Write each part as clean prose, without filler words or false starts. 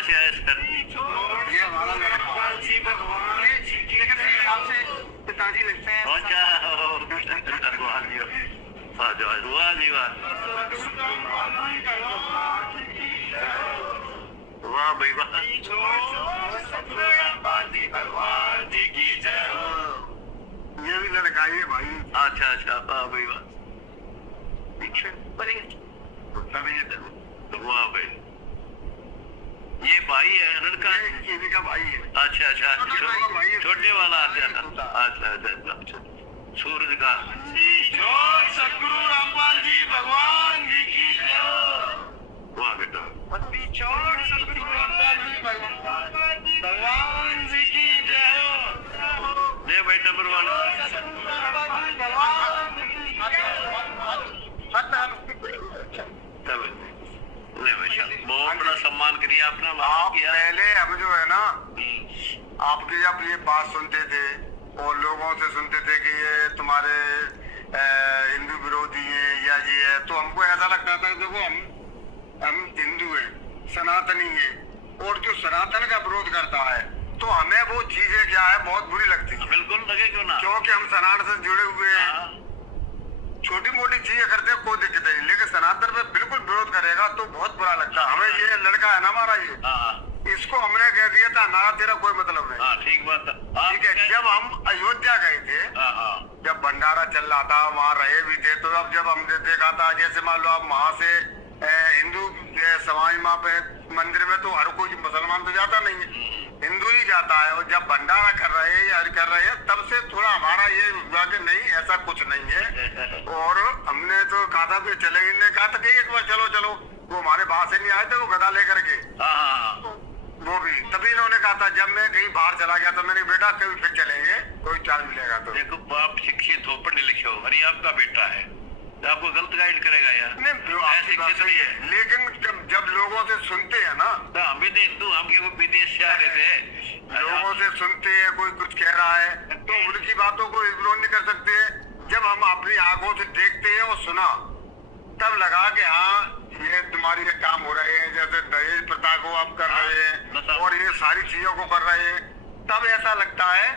से आए सर? ये हमारा लड़का जी भगवान जी के नाम से पिताजी लिखते हैं। अच्छा वाह जी वाह जी वाह वाह भाई वाह। भगवान जी की जय हो। ये भी लड़का ही है भाई। अच्छा अच्छा वाह भाई वाह वाह भाई। ये भाई है लड़का? इन्हीं का भाई है। अच्छा अच्छा छोटे वाला। अच्छा अच्छा सूरज का। सतगुरु रामपाल जी भगवान जी की जय हो। वाह बेटा सतगुरु रामपाल जी भगवान जी की जय हो। ले भाई नंबर 1 बहुत बड़ा सम्मान करिए आपने। आप पहले हम जो है ना आपकी जब ये बात सुनते थे और लोगों से सुनते थे कि ये तुम्हारे हिंदू विरोधी है या ये है, तो हमको ऐसा लगता था देखो हम हिंदू हैं, सनातनी है, और जो सनातन का विरोध करता है तो हमें वो चीजें क्या है बहुत बुरी लगती है। बिल्कुल लगे क्यों ना, क्योंकि हम सनातन से जुड़े हुए हैं। छोटी मोटी चीजें करते हैं कोई दिक्कत नहीं, लेकिन सनातन पे बिल्कुल विरोध करेगा तो बहुत बुरा लगता है हमें। ये लड़का है ना हमारा, ये इसको हमने कह दिया था ना तेरा कोई मतलब नहीं। ठीक बात। ठीक है, जब हम अयोध्या गए थे, जब भंडारा चल रहा था वहाँ रहे भी थे, तो अब जब हमने देखा था जैसे मान लो आप वहाँ से हिंदू समाज वहाँ पे मंदिर में तो हर कोई मुसलमान तो जाता नहीं है, हिंदू ही जाता है। और जब भंडारा कर रहे हैं तब से थोड़ा हमारा ये हुआ कि नहीं ऐसा कुछ नहीं है। और हमने तो कहा था कि चलेंगे, ने कहा था कि एक बार चलो चलो, वो हमारे बाहर से नहीं आए थे वो गदा लेकर के, वो भी तभी इन्होंने कहा था। जब मैं कहीं बाहर चला गया तो मैंने बेटा कभी फिर चलेंगे, कोई चार्ज मिलेगा तो। देखो बाप शिक्षित हो पढ़े लिखे हो, अरे आपका बेटा है तो आपको गलत गाइड करेगा यार। ऐसी बात नहीं है, लेकिन जब लोगों से सुनते हैं ना, हम भी तो हिंदू, हम क्या विदेश से आ रहे थे, लोगों से सुनते हैं कोई कुछ कह रहा है तो उनकी बातों को इग्नोर नहीं कर सकते। जब हम अपनी आंखों से देखते हैं और सुना तब लगा कि हाँ ये तुम्हारी ये काम हो रहे हैं, जैसे दहेज प्रथा को आप कर रहे हैं और ये सारी चीजों को कर रहे हैं, तब ऐसा लगता है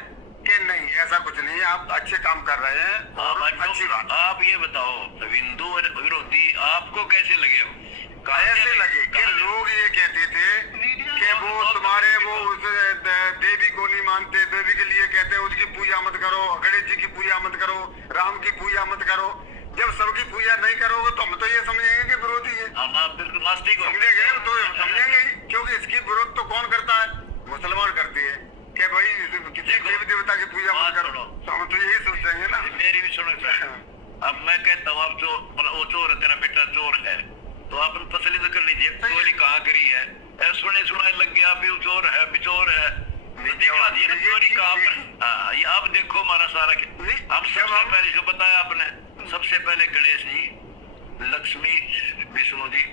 कि नहीं ऐसा कुछ नहीं है, आप अच्छे काम कर रहे हैं और अच्छी बात। आप ये बताओ हिंदू विरोधी आपको कैसे लगे हो? ऐसे लगे कि लोग ये कहते थे कि वो तुम्हारे वो उस देवी को नहीं मानते, देवी के लिए कहते हैं उसकी पूजा मत करो, गणेश जी की पूजा मत करो, राम की पूजा मत करो। जब सबकी पूजा नहीं करोगे तो हम तो ये समझेंगे कि विरोधी है, बिल्कुल नास्तिक समझेंगे तो समझेंगे ही, क्योंकि इसकी विरोध तो कौन करता है, मुसलमान करते हैं कि भाई किसी देवी देवता की पूजा मत करो, तो हम तो यही सोचेंगे ना। मेरी भी सुनो सर, अब मैं कहता हूँ आप जो वो चोर है, तेरा बेटा चोर है तो आप तसली तो कर लीजिए, चोरी कहाँ करी है, सुनाई लग गया अभी चोर है बिचोर है, चोरी कहाँ पर। ये आप देखो हमारा सारा हम सबसे पहले जो बताया आपने, सबसे पहले गणेश जी, लक्ष्मी विष्णु जी,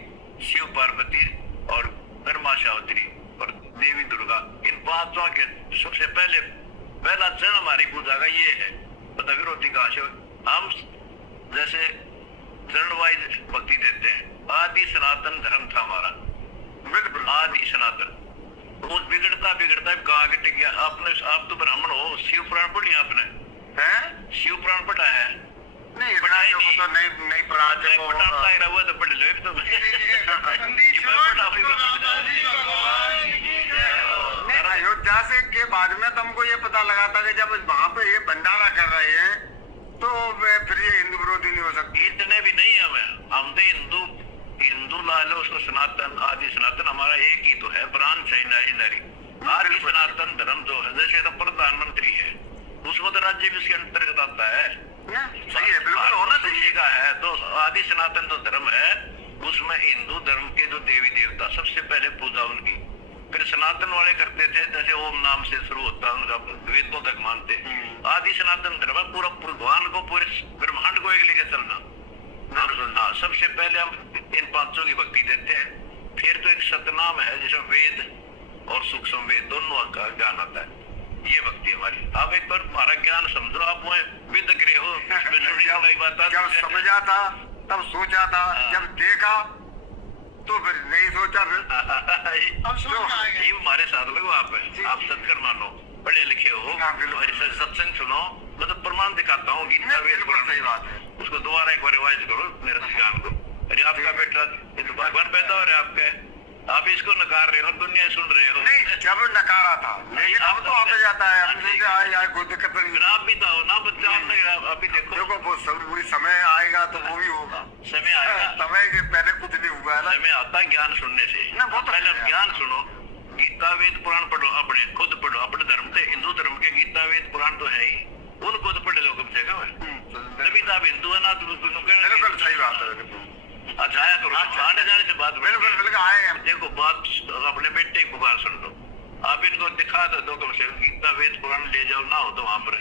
शिव पार्वती और ब्रह्मा सावित्री और देवी दुर्गा, इन पांचों के सबसे पहला चरण हमारी पूजा का ये है। पता विरोधी कहाँ से हम जैसे चरण वाइज भक्ति देते हैं। आदि सनातन धर्म था हमारा, बिल्कुल आदि सनातन, वो बिगड़ता कहाँ गिर गया। आपने आप तो ब्राह्मण हो, शिव पुराण पढ़ी आपने? हैं शिव पुराण पढ़ा है? नहीं पढ़ाई तो नहीं पढ़ा हुआ तो पढ़ लो तो। अयोध्या से के बाद में तुमको ये पता लगा था कि जब वहाँ पे ये भंडारा कर रहे हैं तो फिर ये हिंदू विरोधी नहीं हो सकती। इतने भी नहीं है, हम तो हिंदू ला लो उसको, सनातन आदि सनातन हमारा एक ही तो है, ब्रांच है नारी। आदि सनातन धर्म जो है, जैसे तो प्रधानमंत्री है उसमें तो राज्य भी उसके अंतर्गत आता है, सही है बिल्कुल होना चाहिए का है। तो आदि सनातन जो धर्म है उसमें हिंदू धर्म के जो देवी देवता सबसे पहले पूजा उनकी, फिर सनातन वाले करते थे जैसे ओम नाम से शुरू होता है उनका, वेदों तक मानते। आदि सनातन धर्म है पूरा भगवान को, पूरे ब्रह्मांड को एक लेके चलना। हाँ, सबसे पहले हम इन पांचों की भक्ति देते हैं, फिर तो एक सतनाम है जिसमें वेद और सूक्ष्म वेद दोनों का ज्ञान आता है, ये भक्ति हमारी। आप एक बार हमारा ज्ञान समझो, आप विद गृह हो। जब समझा था तब सोचा था, जब देखा तो फिर नहीं सोचा फिर अब समझ में आ गया। ये हमारे साथ लगो आप सत्कर मानो, पढ़े लिखे हो, हाँ, बिल्कुल। और इससे सत्संग सुनो, मतलब प्रमाण दिखाता हूँ गीता वेद बिल्कुल पुराण। सही बात है। उसको दोबारा एक बार रिवाइज करो मेरे ज्ञान को। अरे आपका बेटा ये तो भगवान पैदा हो रहा है आपके, आप इसको नकार रहे हो, दुनिया सुन रहे हो। नहीं, जब नकारा था, लेकिन अब तो आते जाता है, अब से आए कोई दिक्कत नहीं। फिर आप भी तो हो ना बच्चा, अभी देखो देखो वो सब वही समय आएगा तो वो भी होगा। समय आएगा, समय के पहले कुछ नहीं हुआ है ना। समय आता है ज्ञान सुनने से। ना, बहुत पहले अच्छा आप है। ज्ञान सुनो, गीता वेद पुराण पढ़ो, अपने खुद पढ़ो, अपने धर्म से, हिंदू धर्म के गीता वेद पुराण तो है ही, उनको तो पढ़ लो कम से कम। तभी तो आप हिंदू है ना, तो बिल्कुल सही बात है। अच्छा आया करो, आने जाने से बात बिल्कुल बिल्कुल आए हैं। देखो बात अपने बेटे की पुकार सुन लो, आप इनको दिखा दो कम से कम, गीता वेद पुराण ले जाओ ना हो तो वहां पर,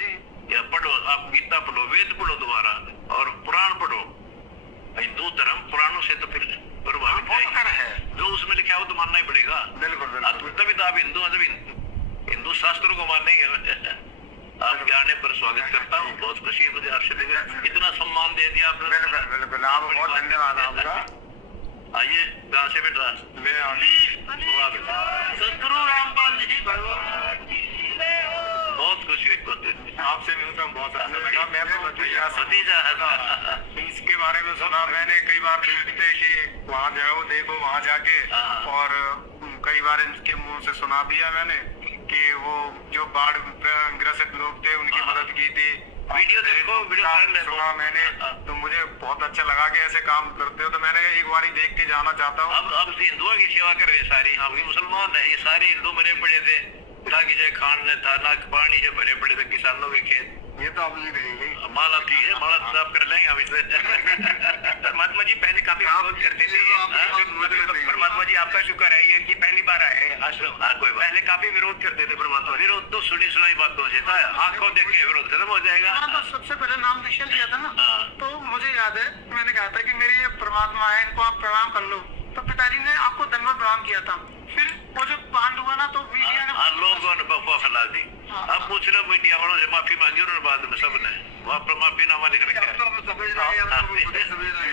या पढ़ो, आप गीता पढ़ो, वेद पढ़ो दोबारा, और पुराण पढ़ो। हिंदू धर्म पुराणों से तो फिर प्रभावित है, जो उसमें लिखा हो तो मानना ही पड़ेगा। बिल्कुल बिल्कुल। तभी तो आप हिंदू, मतलब हिंदू शास्त्रों को मानेंगे। आपके आने पर स्वागत करता हूँ, बहुत खुशी है मुझे आपसे मिलकर, इतना सम्मान दे दिया आपने। बिल्कुल बिल्कुल, आप बहुत धन्यवाद आपका। आइए, कहाँ से बेटा? मैं सदगुरु रामपाल जी भगवान की जय हो। बहुत खुशी हुई आपसे मिलकर बहुत अच्छा लगा। मैं तो भतीजा भतीजा है। इसके बारे में सुना मैंने कई बार, देखते कि वहाँ जाओ देखो, वहाँ जाके, और कई बार इनके मुंह से सुना भी है मैंने कि वो जो बाढ़ ग्रसित लोग थे उनकी मदद की थी। वीडियो देखो, वीडियो वायरल है। सुना मैंने, तो मुझे बहुत अच्छा लगा कि ऐसे काम करते हो, तो मैंने एक बार ही देख के जाना चाहता हूँ। अब हिंदुओं की सेवा कर रहे सारी, हम भी मुसलमान है, ये सारे हिंदू मरे पड़े थे, ना किसी खान ने था, ना पानी से भरे पड़े थे किसानों के खेत। ये तो अब नहीं रहेंगे। माला ठीक है, माला साफ कर लेंगे हम इससे। परमात्मा जी पहले काफी विरोध करते थे। परमात्मा जी आपका शुक्र है ये कि पहली बार आए हैं आश्रम। हाँ, कोई बात पहले काफी विरोध करते थे परमात्मा जी। विरोध तो सुनी सुनाई बातों से था, आंखों देख के विरोध खत्म हो जाएगा। हाँ, तो सबसे पहले नाम दीक्षा लिया था ना, हाँ। तो मुझे याद है मैंने कहा था कि मेरे ये परमात्मा है, इनको आप प्रणाम कर लो, तो पिताजी ने आपको दंडवत प्रणाम किया था। फिर वो जो कांड हुआ ना, तो मीडिया ने लोगों ने बफवा फैला दी। अब पूछ लो मीडिया वालों से, माफी मांगी उन्होंने बाद में सबने, वहाँ पर माफी नामा लिख रखा है।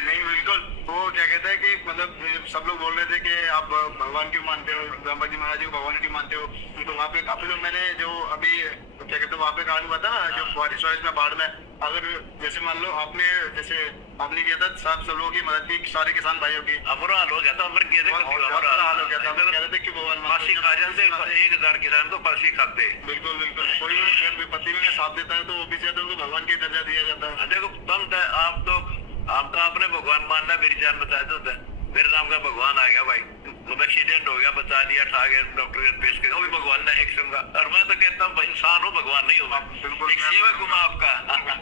नहीं बिल्कुल, वो क्या कहते हैं कि मतलब सब लोग बोल रहे थे कि आप भगवान क्यों मानते हो, ब्रह्मा जी महाराज को भगवान क्यों मानते हो, तो वहाँ पे काफी लोग, मैंने जो अभी क्या कहते हैं वहाँ पे कहानी हुआ था ना, जो बारिश में बाढ़ में, अगर जैसे मान लो आपने जैसे आपने किया था, सब लोगों की मदद की, सारे किसान भाइयों की, बुरा हाल हो गया था, मर गए थे, हाल हो गया था। कह रहे थे कि भगवान फांसी खा जाते, 1000 किसान तो फांसी खाते। बिल्कुल बिल्कुल, कोई विपत्ति में साथ देता है तो वो भी चाहते हैं, भगवान के दर्जा दिया जाता है। देखो तुम आप तो आपने भगवान मानना, मेरी जान बचा दो, मेरे नाम का भगवान आ गया भाई, एक्सीडेंट हो गया, बचा लिया, ठा गया डॉक्टर के पेश किया, वो भी भगवान ने एक किस्म का। और मैं तो कहता हूँ इंसान हो, भगवान नहीं हो, बिल्कुल एक सेवक हूँ मैं आपका।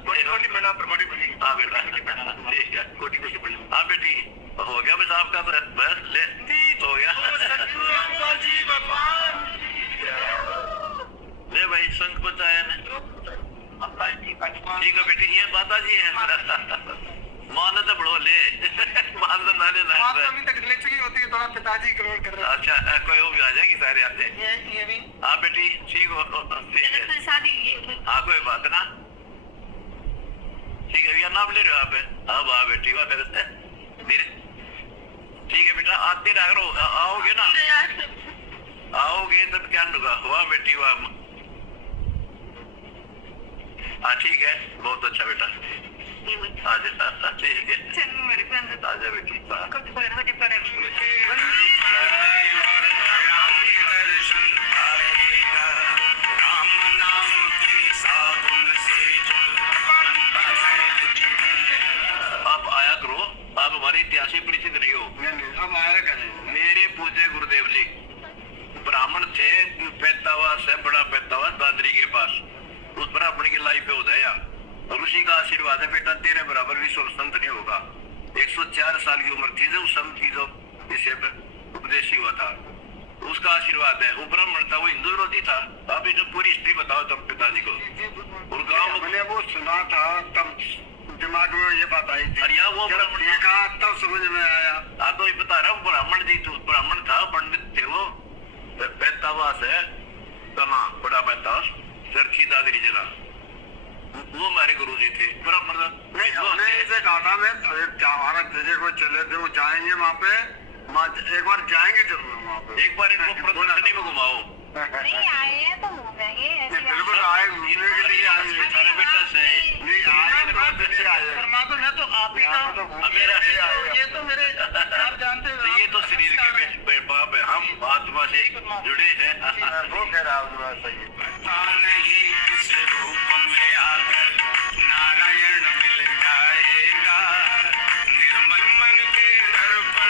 कोटि प्रणाम, कोटि प्रणाम। हाँ बेटा, ठीक है, कोटि कोटि प्रणाम। हाँ बेटी, हो गया बस आपका, बस ले हो गया। सदगुरु रामपाल जी भगवान की जय हो। ले भाई, शंख बचाया ने। ठीक है बेटी, ये बाता जी है। मान तो बढ़ो ले, मान तो ना ले बात तो अभी तक ले चुकी होती है, थोड़ा पिताजी ग्रोथ कर रहे अच्छा, कोई वो भी आ जाएंगे सारे आते। हैं। ये भी हाँ बेटी, ठीक हो, ठीक है। हाँ कोई बात ना, ठीक है भैया, नाम ले रहे हो आप? हाँ वाह बेटी, वाह मेरे से मेरे, ठीक है बेटा, आते रह करो, आओगे ना, आओगे तब क्या होगा। वाह बेटी वाह, हाँ ठीक है, बहुत अच्छा बेटा, आजा, ठीक है, आजा बेटी। आप आया करो, आप हमारे इतिहास से परिचित नहीं हो। अब आया करें। मेरे पूज्य गुरुदेव जी ब्राह्मण थे, पैतावास है, बड़ा पैतावास दादरी के पास, उस ब्राह्मण की लाइफ पे उदया, और उसी का आशीर्वाद है बेटा, तेरे बराबर विश्व संत नहीं होगा। 104 साल की उम्र थी जब उस संत की जो इसे उपदेश हुआ था, उसका आशीर्वाद है। वो ब्राह्मण था, वो हिंदू विरोधी था। आप इसे पूरी हिस्ट्री बताओ तब पिताजी को। और गाँव मैंने वो सुना था, तब दिमाग में ये बात आई थी, अरे वो जब ब्राह्मण देखा तब समझ में आया। आप तो ये बता रहा हूँ, ब्राह्मण जी तो ब्राह्मण था, पंडित थे वो, पैतावास है, कमा बड़ा पैतावास, चरखी दादरी जिला, वो हमारे गुरु जी थे। ब्राह्मण नहीं, हमने इसे कहा था, मैं हमारा तेजे को चले थे, वो जाएंगे वहाँ पे, एक बार जाएंगे जरूर वहाँ पे। एक बार इनको प्रदर्शनी में घुमाओ। नहीं आए हैं तो घूमेंगे, ऐसी बात बिल्कुल आए, घूमने के लिए आए हैं। सारे बेटा सही नहीं आए तो अच्छे आए हैं। परमात्मा मैं तो आप ही का यहाँ पे तो घूमने के लिए आए हैं। ये तो मेरे आप जानते हो, ये तो शरीर के पाप है, हम आत्मा से जुड़े हैं। वो कह रहा हूँ मैं सही है।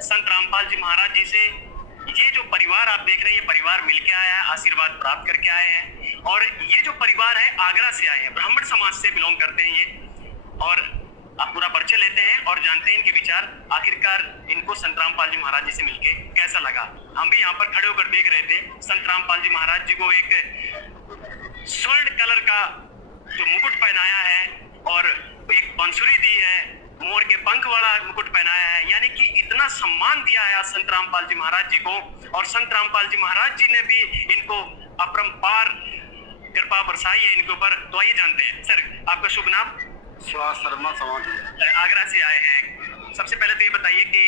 संत रामपाल जी महाराज जी से ये जो परिवार आप देख रहे हैं, ये परिवार मिलके आया है, आशीर्वाद प्राप्त करके आए हैं। और ये जो परिवार है आगरा से आए हैं, ब्राह्मण समाज से बिलोंग करते हैं ये। और आप पूरा परिचय लेते हैं और जानते हैं इनके विचार। आखिरकार इनको संत रामपाल जी महाराज जी से मिलके कैसा लगा। हम भी यहाँ पर खड़े होकर देख रहे थे, संत रामपाल जी महाराज जी को एक स्वर्ण कलर का जो मुकुट पहनाया है और एक बांसुरी दी है, मोर के पंख वाला मुकुट पहनाया है, यानी कि इतना सम्मान दिया है आज संत रामपाल जी महाराज जी को। और संत रामपाल जी महाराज जी ने भी इनको अपरंपार कृपा बरसाई है इनके ऊपर। तो आइए जानते हैं। सर, आपका शुभ नाम? सुहास शर्मा समाधि। आगरा से आए हैं। सबसे पहले तो ये बताइए कि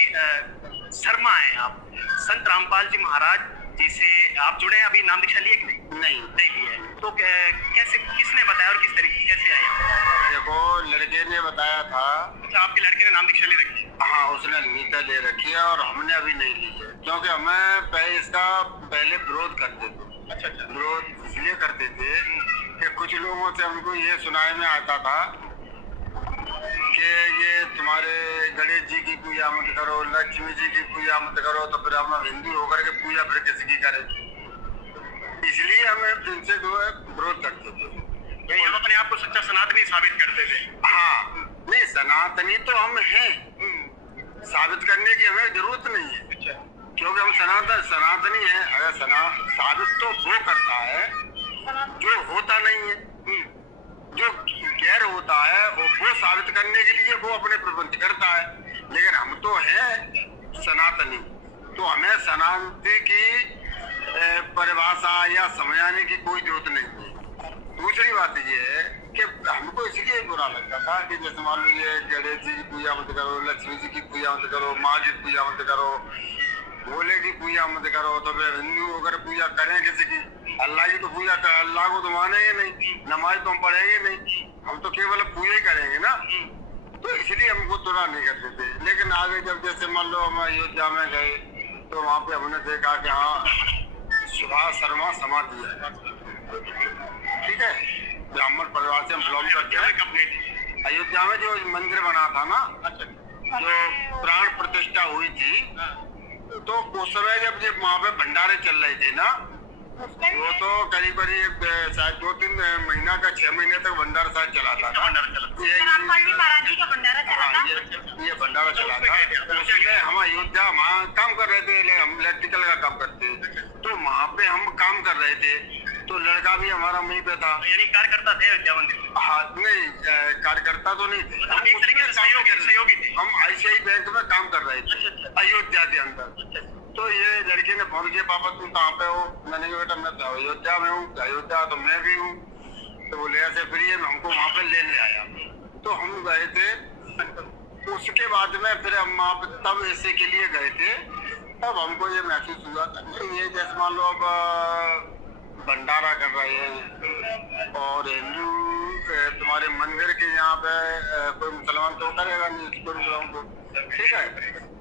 शर्मा हैं आप, संत रामपाल जी महाराज जी से आप जुड़े हैं, अभी नाम दीक्षा लिए कि नहीं? नहीं लिए। तो कैसे, किसने बताया और किस तरीके कैसे आए? देखो, लड़के ने बताया था। अच्छा, आपके लड़के ने नाम दीक्षा ले रखी है? हाँ, उसने नीता ले रखी है और हमने अभी नहीं ली है, क्योंकि हमें इसका पहले विरोध करते थे। अच्छा। विरोध इसलिए करते थे कि कुछ लोगों से हमको ये सुनाई में आता था कि ये तुम्हारे गणेश जी की पूजा मत करो, लक्ष्मी जी की पूजा मत करो, तो फिर हम हिंदू होकर के पूजा फिर किसकी करें। इसलिए हमें इनसे जो है विरोध करते थे। हम अपने आप को सच्चा सनातनी साबित करते थे। हाँ, नहीं, सनातनी तो हम हैं, साबित करने की हमें जरूरत नहीं है। अच्छा। क्योंकि हम सनातनी हैं। अगर साबित तो वो करता है जो होता नहीं है, जो गैर होता है वो साबित करने के लिए वो अपने प्रबंध करता है। लेकिन हम तो हैं सनातनी, तो हमें सनातनी की परिभाषा या समझाने की कोई जरूरत नहीं है। दूसरी बात ये है कि हमको इसलिए बुरा लगता था कि जैसे मान लीजिए गणेश जी की पूजा मत करो, लक्ष्मी जी की पूजा मत करो, माँ की पूजा मत करो, भोले की पूजा मत करो, तो फिर हिंदू होकर पूजा करें किसी की। अल्लाह की तो पूजा कर, अल्लाह को तो मानेंगे नहीं, नमाज तो हम पढ़ेंगे नहीं, हम तो केवल पूजा ही करेंगे ना। तो इसलिए हमको तुरा नहीं करते थे। लेकिन आगे जब जैसे मान लो हम अयोध्या में गए तो वहाँ पे हमने देखा कि हाँ, सुभाष शर्मा समाधि है, ठीक है, ब्राह्मण परिवार से हम बिलोंग करते हैं। अयोध्या में जो मंदिर बना था ना, जो प्राण प्रतिष्ठा हुई थी, तो उस समय जब ये वहाँ पे भंडारे चल रहे थे ना, वो तो करीब करीब शायद 2-3 महीना का 6 महीने तक भंडारा शायद चला था। रामपाल जी महाराज जी का भंडारा चला था। ये भंडारा चला था। उसमें हम अयोध्या वहाँ काम कर रहे थे, हम इलेक्ट्रिकल का काम करते, तो वहाँ पे हम काम कर रहे थे, तो लड़का भी हमारा वहीं पे था। यानी कार्यकर्ता थे अयोध्या मंदिर? हाँ, नहीं, कार्यकर्ता तो नहीं थे, हम एक तरीके से सहयोगी थे। हम ICICI बैंक में काम कर रहे थे अयोध्या के अंदर। तो ये लड़के ने फोन किया, पापा तुम कहाँ पे हो? मैंने कहा बेटा मैं तो अयोध्या में हूँ। अयोध्या तो मैं भी हूँ। तो बोले ऐसे फ्री है, हमको वहाँ पे लेने आया। तो हम गए थे। उसके बाद में फिर हम वहाँ पे तब ऐसे के लिए गए थे, तब हमको ये महसूस हुआ था ये जैसे मान लो अब भंडारा कर रहे हैं और हिंदू तुम्हारे मंदिर के यहाँ पे कोई मुसलमान तो करेगा नहीं, कोई मुसलमान को, ठीक है,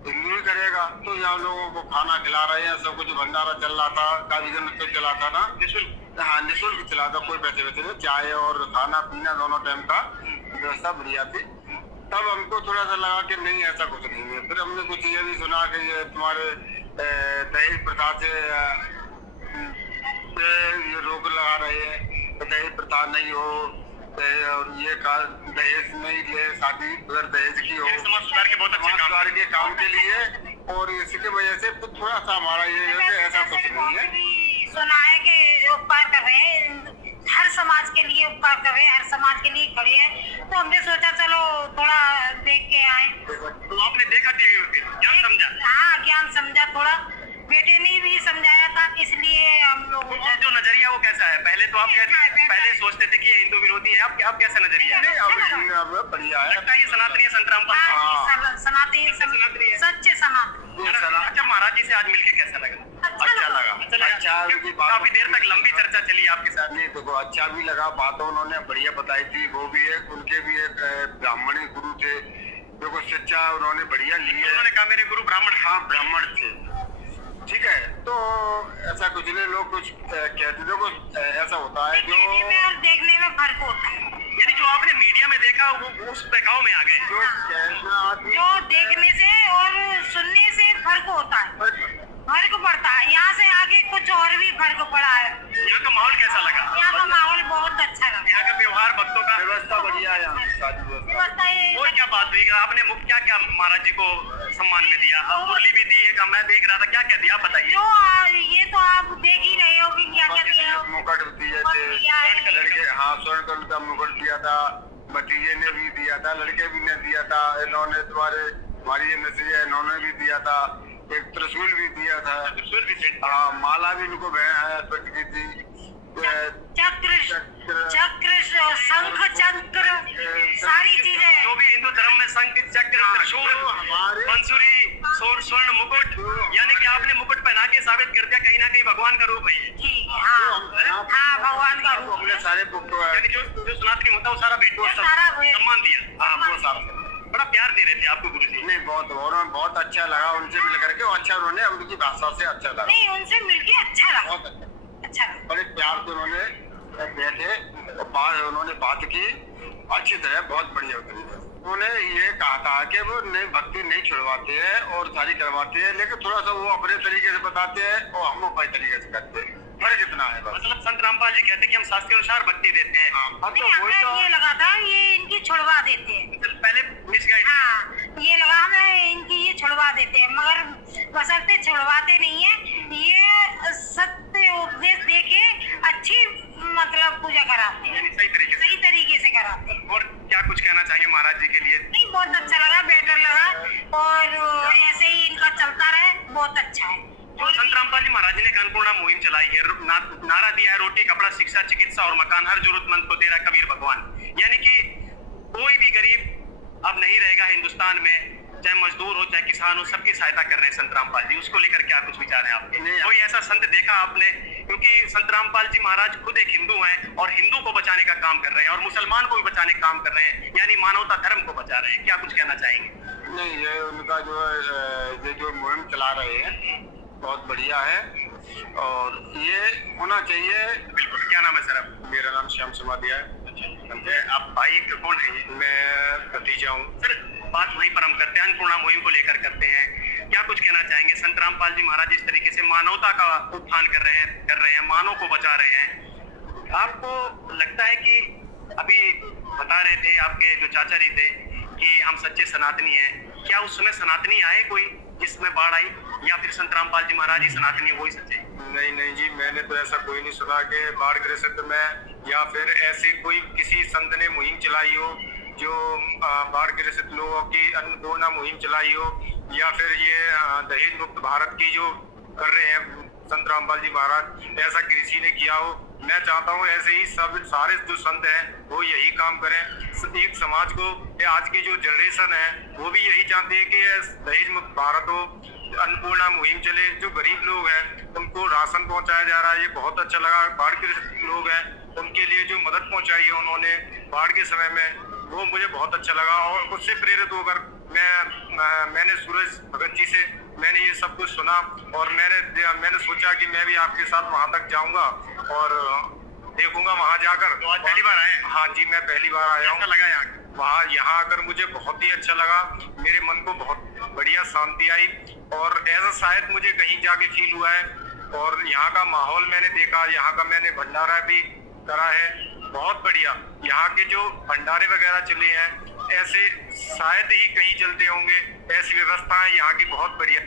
हिंदू ही करेगा। तो यहाँ लोगों को खाना खिला रहे हैं, सब कुछ भंडारा चल रहा था, काफी दिन तो चला था ना, निःशुल्क। हाँ, निःशुल्क चला था, कोई पैसे वैसे नहीं, चाय और खाना पीना दोनों टाइम का व्यवस्था बढ़िया थी। तब हमको थोड़ा सा लगा कि नहीं ऐसा कुछ नहीं है। फिर हमने कुछ ये भी सुना कि ये तुम्हारे दहेज प्रथा से ये रोक लगा रहे हैं, दहेज प्रथा नहीं हो, और ये दहेज नहीं ले शादी अगर दहेज की हो, समाज सुधार के बहुत अच्छे सुधार के काम के लिए। और इसकी वजह से तो थोड़ा सा हमारा ये है कि ऐसा कुछ नहीं है। सुना है कि उपकार कर रहे हैं, हर समाज के लिए उपकार कर रहे हैं, हर समाज के लिए खड़े हैं। तो हमने सोचा चलो थोड़ा देख के आए। तो आपने देखा टीवी में, फिर ज्ञान समझा? हाँ, ज्ञान समझा थोड़ा, बेटे ने भी समझाया था, इसलिए हम लोग। जो नजरिया वो कैसा है? पहले तो आप पहले सोचते थे कि ये हिंदू विरोधी है, अब कैसा नजरिया है? अब बढ़िया है, लगता है ये सनातनी संत रामपाल सनातनी, सच्चे सनातनी। अच्छा, महाराज जी से आज मिलके कैसा लगा? अच्छा लगा। अच्छा लगा। अच्छा, उनकी बात- काफी देर तक लंबी चर्चा चली आपके साथ। नहीं देखो अच्छा भी लगा, बातें उन्होंने बढ़िया बताई थी। वो भी एक उनके भी एक ब्राह्मण ही गुरु थे, देखो शिक्षा उन्होंने बढ़िया ली है। उन्होंने कहा मेरे गुरु ब्राह्मण थे। हाँ ब्राह्मण थे, ठीक है। तो ऐसा कुछ नहीं, लोग कुछ कहते, देखो ऐसा होता है जो कहने में और देखने में फर्क होता है। यानी जो आपने मीडिया में देखा वो उस बहकाव में आ गए। जो कहना जो देखने से और सुनने से फर्क होता है, फर्क पड़ता है। यहाँ से आगे कुछ और भी फर्क पड़ा है। यहाँ का माहौल कैसा लगा? यहाँ का माहौल बहुत अच्छा लगा। यहाँ का व्यवहार, भक्तों का व्यवस्था बढ़िया है, यहाँ की सारी व्यवस्था। व्यवस्था ये और क्या बात हुई? आपने क्या क्या महाराज जी को सम्मान में दिया? अब मुरली भी दी है, मैं देख रहा था, क्या क्या दिया आप बताइए। ये तो आप देख ही रहे हो कि क्या क्या दिया। मुकुट दिए थे लड़के, हाँ स्वर्ण कलर का मुकुट दिया था, भतीजे ने भी दिया था, लड़के भी ने दिया था। इन्होंने हमारी नसीब है, इन्होंने भी दिया था। एक त्रिशूल भी दिया था, त्रिशूल भी सेट। हाँ माला भी इनको अर्पित की थी। चक्र, शंख चक्र, सारी चीजें। जो भी हिंदू धर्म में शंख चक्र त्रिशूल बंसुरी स्वर्ण मुकुट, यानी कि आपने मुकुट पहना के साबित कर दिया कहीं ना कहीं भगवान का रूप है ये। ठीक है, हाँ भगवान का रूप। अपने सारे बुक यानी जो सनातनी होता है वो सारा बेटा सारा सम्मान दिया। हाँ वो सारा बड़ा प्यार दे रहे थे आपको गुरु जी। नहीं बहुत अच्छा लगा उनसे मिल करके। अच्छा उन्होंने उनकी भाषा से अच्छा लगा, नहीं उनसे मिलके अच्छा लगा, बहुत अच्छा। अच्छा लगा। बड़े प्यार से उन्होंने बैठे, उन्होंने बात की अच्छी तरह, बहुत बढ़िया तरीके से। उन्होंने ये कहा था कि वो भक्ति नहीं छुड़वाते हैं और सारी करवाते हैं, लेकिन थोड़ा सा वो अपने तरीके से बताते हैं और हम अपने तरीके से करते हैं। फर्क इतना है बस। मतलब संत रामपाल जी कहते हैं कि हम शास्त्र के अनुसार भक्ति देते हैं। हाँ, नहीं, हमें ये लगा था ये इनकी छुड़वा देते हैं। पहले मिसगाइड। हाँ ये लगा हमें इनकी ये छुड़वा देते हैं, मगर बशर्ते छुड़वाते नहीं है। ये सत्य उपदेश देके अच्छी मतलब पूजा कराते हैं, यानी सही तरीके से कराते हैं। और क्या कुछ कहना चाहेंगे महाराज जी के लिए? नहीं बहुत अच्छा लगा, बेटर लगा और ऐसे ही इनका चलता रहे, बहुत अच्छा है। जो संत रामपाल जी महाराज जी ने अन्नपूर्णा मुहिम चलाई है, नारा दिया है रोटी कपड़ा शिक्षा चिकित्सा और मकान हर जरूरतमंद को तेरा कबीर भगवान, यानी कि कोई भी गरीब अब नहीं रहेगा हिंदुस्तान में, चाहे मजदूर हो चाहे किसान हो, सबकी सहायता कर रहे हैं संत रामपाल जी। उसको लेकर क्या कुछ विचार है आपके? कोई ऐसा संत देखा आपने? क्योंकि संत रामपाल जी महाराज खुद एक हिंदू हैं और हिंदू को बचाने का काम कर रहे हैं और मुसलमान को भी बचाने का काम कर रहे हैं, यानी मानवता धर्म को बचा रहे हैं। क्या कुछ कहना चाहेंगे? नहीं ये उनका जो है ये जो मुहिम चला रहे हैं बहुत बढ़िया है और ये होना चाहिए। बिल्कुल। क्या नाम है सर आप? मेरा नाम श्याम समाधिया है। आप भाई कौन है? मैं भतीजा हूँ। सर बात वहीं पर हम करते हैं, अन्नपूर्णा मुहिम को लेकर करते हैं। क्या कुछ कहना चाहेंगे? संत रामपाल जी महाराज इस तरीके से मानवता का उत्थान कर रहे हैं, मानव को बचा रहे हैं। आपको लगता है कि अभी बता रहे थे आपके जो चाचा जी थे कि हम सच्चे सनातनी हैं, क्या उस समय सनातनी आए कोई जिसमें बाढ़ आई, या फिर संत रामपाल जी महाराज ही सनातनी है, वही सच्चे? नहीं जी, मैंने तो ऐसा कोई नहीं सुना कि बाढ़ ग्रसित में या फिर ऐसे कोई किसी संत ने मुहिम चलाई हो जो बाढ़ ग्रसित लोगों की अन्नपूर्णा मुहिम चलाई हो, या फिर ये दहेज मुक्त भारत की जो कर रहे हैं संत रामपाल जी महाराज, ऐसा किसी ने किया हो। मैं चाहता हूँ ऐसे ही सब सारे जो संत हैं वो यही काम करें। एक समाज को, आज की जो जनरेशन है वो भी यही चाहती है कि दहेज मुक्त भारत हो, अन्नपूर्णा मुहिम चले। जो गरीब लोग हैं उनको राशन पहुंचाया जा रहा है, ये बहुत अच्छा लगा। बाढ़ के लोग हैं उनके लिए जो मदद पहुंचाई है उन्होंने बाढ़ के समय में, वो मुझे बहुत अच्छा लगा। और उससे प्रेरित होकर मैंने सूरज भगत जी से मैंने ये सब कुछ सुना और मैंने सोचा कि मैं भी आपके साथ वहां तक जाऊंगा और देखूंगा वहां जाकर। तो आज पहली बार आए? हाँ जी, मैं पहली बार आया हूँ। कैसा लगा यहाँ आकर मुझे बहुत ही अच्छा लगा। मेरे मन को बहुत बढ़िया शांति आई और ऐसा शायद मुझे कहीं जाके फील हुआ है। और यहाँ का माहौल मैंने देखा, यहाँ का मैंने भंडारा भी करा है, बहुत बढ़िया। यहाँ के जो भंडारे वगैरह चले हैं ऐसे शायद ही कहीं चलते होंगे, ऐसी व्यवस्था है यहाँ की बहुत बढ़िया।